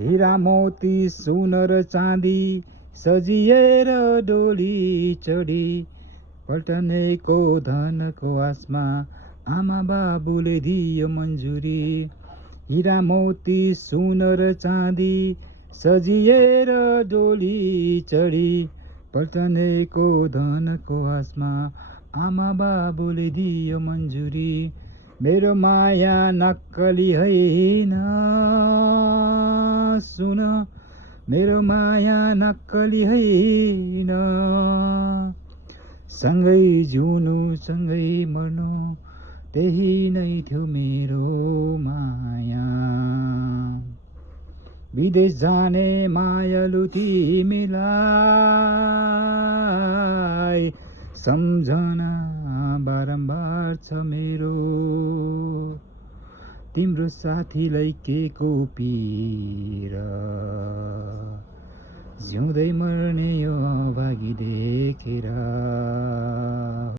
हीरा मोती सुन र चाँदी सजिएर डोली चढी पल्टनेको धनको आसमा आमा बाबुले दियो मन्जुरी। हीरा मोती सुन र चाँदी सजिएर डोली चढी पल्टनेको धनको आसमा आमा बाबुले दियो मन्जुरी। मेरो माया नक्कली होइन सुन, मेरो माया नक्कली होइन। सँगै जिउनु सँगै मर्नु त्यही नै थियो मेरो माया। विदेश जाने मायालु तिमीलाई सम्झना बारम्बार छ मेरो। तिम्रो साथीलाई के को पीरा जिउँदै मर्ने यो अभागी देखेर।